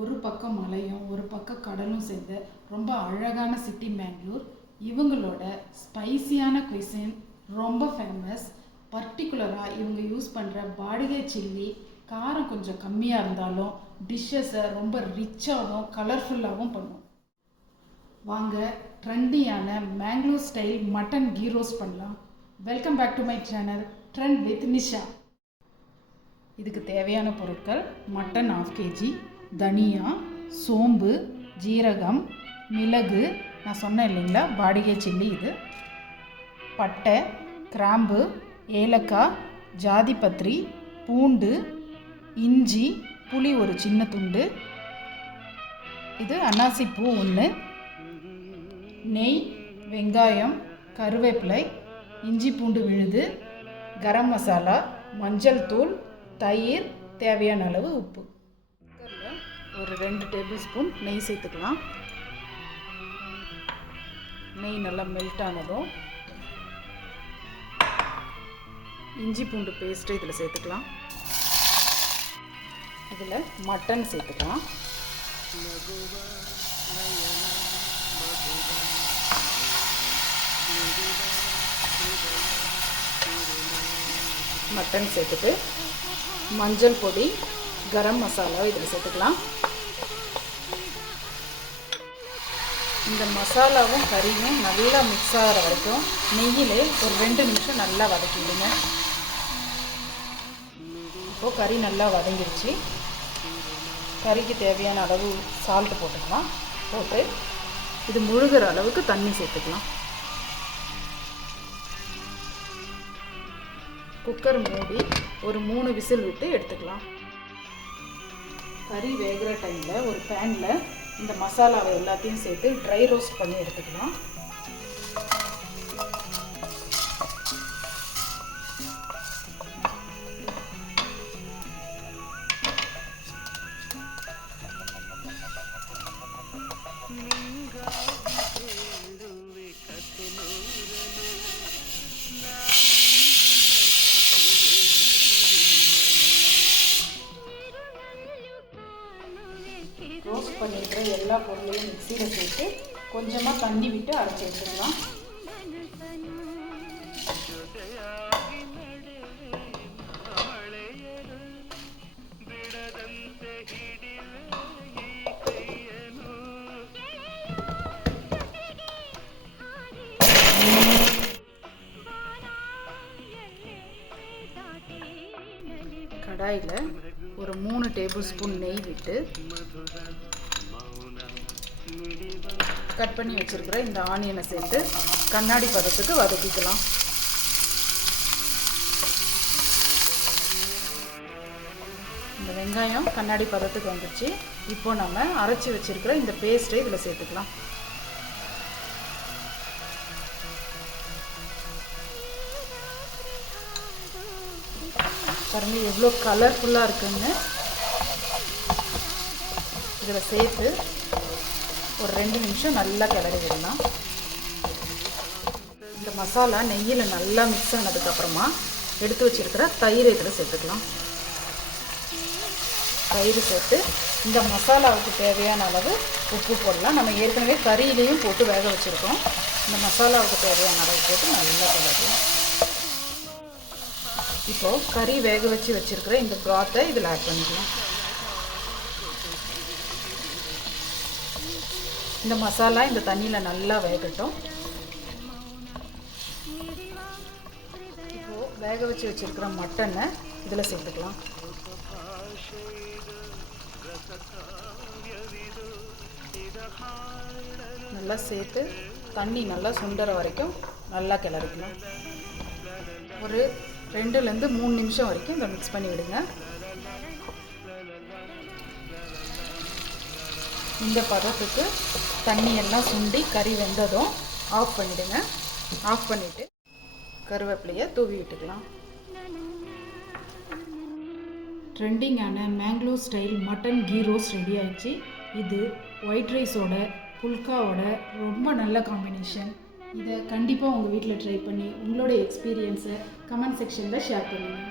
ஒரு பக்கம் மலையும் ஒரு பக்கம் கடலும் சேர்ந்த ரொம்ப அழகான சிட்டி பெங்களூர். இவங்களோட ஸ்பைசியான குயிசின் ரொம்ப ஃபேமஸ். பர்டிகுலராக இவங்க யூஸ் பண்ணுற பாடிகை சில்லி காரம் கொஞ்சம் கம்மியாக இருந்தாலும் டிஷ்ஷஸை ரொம்ப ரிச்சாகவும் கலர்ஃபுல்லாகவும் பண்ணும். வாங்க ட்ரெண்டியான Mangalore style mutton ghee roast பண்ணலாம். Welcome back to my channel trend with Nisha. இதுக்கு தேவையான பொருட்கள்: மட்டன் 1/2 kg, தனியா, சோம்பு, ஜீரகம், மிளகு, நான் சொன்னேன் இல்லைங்களா பாடிகை சில்லி, இது பட்டை, கிராம்பு, ஏலக்காய், ஜாதிபத்திரி, பூண்டு, இஞ்சி, புளி ஒரு சின்ன துண்டு, இது அன்னாசி பூ 1, நெய், வெங்காயம், கருவேப்பிலை, இஞ்சி பூண்டு விழுது, கரம் மசாலா, மஞ்சள் தூள், தயிர், தேவையான அளவு உப்பு. ஒரு 2 டேபிள் ஸ்பூன் நெய் சேர்த்துக்கலாம். நெய் நல்லா மெல்ட் ஆனதும் இஞ்சி பூண்டு பேஸ்ட்டு இதில் சேர்த்துக்கலாம். இதில் மட்டன் சேர்த்துக்கலாம். மட்டன் சேர்த்துட்டு மஞ்சள் பொடி, கரம் மசாலா இதில் சேர்த்துக்கலாம். இந்த மசாலாவும் கறியும் நல்லா மிக்ஸ் ஆகிற வரைக்கும் நெய்யிலே ஒரு 2 நிமிஷம் நல்லா வதக்கிடுங்க. இப்போது கறி நல்லா வதங்கிடுச்சு. கறிக்கு தேவையான அளவு சால்ட்டு போட்டுக்கலாம். போட்டு இது முழுகிற அளவுக்கு தண்ணி சேர்த்துக்கலாம். குக்கர் மூடி ஒரு 3 விசில் விட்டு எடுத்துக்கலாம். கறி வேகிற டைமில் ஒரு பேனில் இந்த மசாலாவை எல்லாத்தையும் சேர்த்து ட்ரை ரோஸ்ட் பண்ணி எடுத்துக்கலாம். ரோஸ்ட் பண்ணியிருக்கிற எல்லா பொருளையும் மிக்சியில் சேர்த்து கொஞ்சமாக தண்ணி விட்டு அரைச்சி எடுத்துக்கலாம். கடாயில் ஒரு 3 டேபிள் ஸ்பூன் நெய் விட்டு கட் பண்ணி வச்சுருக்கிற இந்த ஆனியனை சேர்த்து கண்ணாடி பதத்துக்கு வதக்கிக்கலாம். இந்த வெங்காயம் கண்ணாடி பதத்துக்கு வந்துடுச்சு. இப்போ நம்ம அரைச்சி வச்சுருக்கிற இந்த பேஸ்ட்டை இதில் சேர்த்துக்கலாம். பாருங்க எவ்வளோ கலர்ஃபுல்லாக இருக்குன்னு. இதில் சேர்த்து ஒரு 2 நிமிஷம் நல்லா கிளறி விடலாம். இந்த மசாலா நெய்யில் நல்லா மிக்ஸ் ஆனதுக்கப்புறமா எடுத்து வச்சுருக்கிற தயிர் இதில் சேர்த்துக்கலாம். தயிர் சேர்த்து இந்த மசாலாவுக்கு தேவையான அளவு உப்பு போடலாம். நம்ம ஏற்கனவே கறியிலையும் போட்டு வேக வச்சுருக்கோம். இந்த மசாலாவுக்கு தேவையான அளவு போட்டு நல்லா கிளறலாம். இப்போது கறி வேக வச்சுருக்கிற இந்த ப்ராத்தை இதில் ஆட் பண்ணிக்கலாம். இந்த மசாலா இந்த தண்ணியில் நல்லா வேகட்டும். இப்போது வேக வச்சுருக்கிற மட்டனை இதில் சேர்த்துக்கலாம். நல்லா சேர்த்து தண்ணி நல்லா சுண்டற வரைக்கும் நல்லா கிளறிக்கலாம். ஒரு 2லேருந்து 3 நிமிஷம் வரைக்கும் இதை மிக்ஸ் பண்ணி விடுங்க. இந்த பதத்துக்கு தண்ணியெல்லாம் சுண்டி கறி வெந்ததும் ஆஃப் பண்ணிவிடுங்க. ஆஃப் பண்ணிவிட்டு கருவேப்பிலையை தூவி விட்டுக்கலாம். ட்ரெண்டிங்கான Mangalore style mutton ghee roast ready ஆயிடுச்சு. இது ஒயிட் ரைஸோட புல்காவோட ரொம்ப நல்ல காம்பினேஷன். இதை கண்டிப்பாக உங்கள் வீட்டில் ட்ரை பண்ணி உங்களோட எக்ஸ்பீரியன்ஸை கமெண்ட் செக்ஷனில் ஷேர் பண்ணுங்கள்.